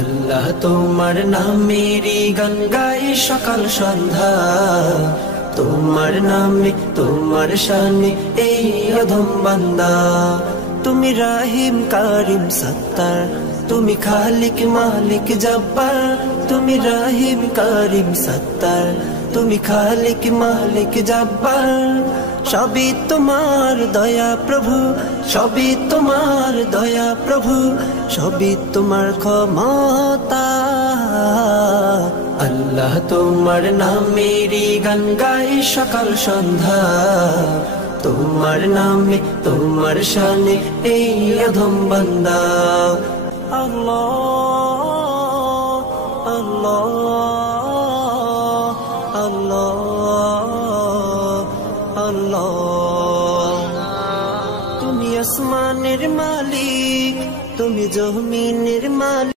আল্লাহ তোমার নামেরই গান গাই সকাল সন্ধ্যা, তোমার নামে তোমার শানে এই অধম বান্দা। তুমি রাহিম কারিম সত্তার, তুমি খালিক মালিক জব্বার। তুমি রাহিম কারিম সত্তার, তুমি খালিক মালিক জব্বার। সবই তোমার দয়া প্রভু, সবই তোমার দয়া প্রভু, সবই তোমার ক্ষমতা। আল্লাহ তোমার নামেরই গান গাই সকাল সন্ধ্যা, তোমার নামে তোমার শানে এই অধম বান্দা। আল্লাহ আল্লাহ আল্লাহ আল্লাহ। তুমি আসমানের মালিক, তুমি জমিনের মালিক।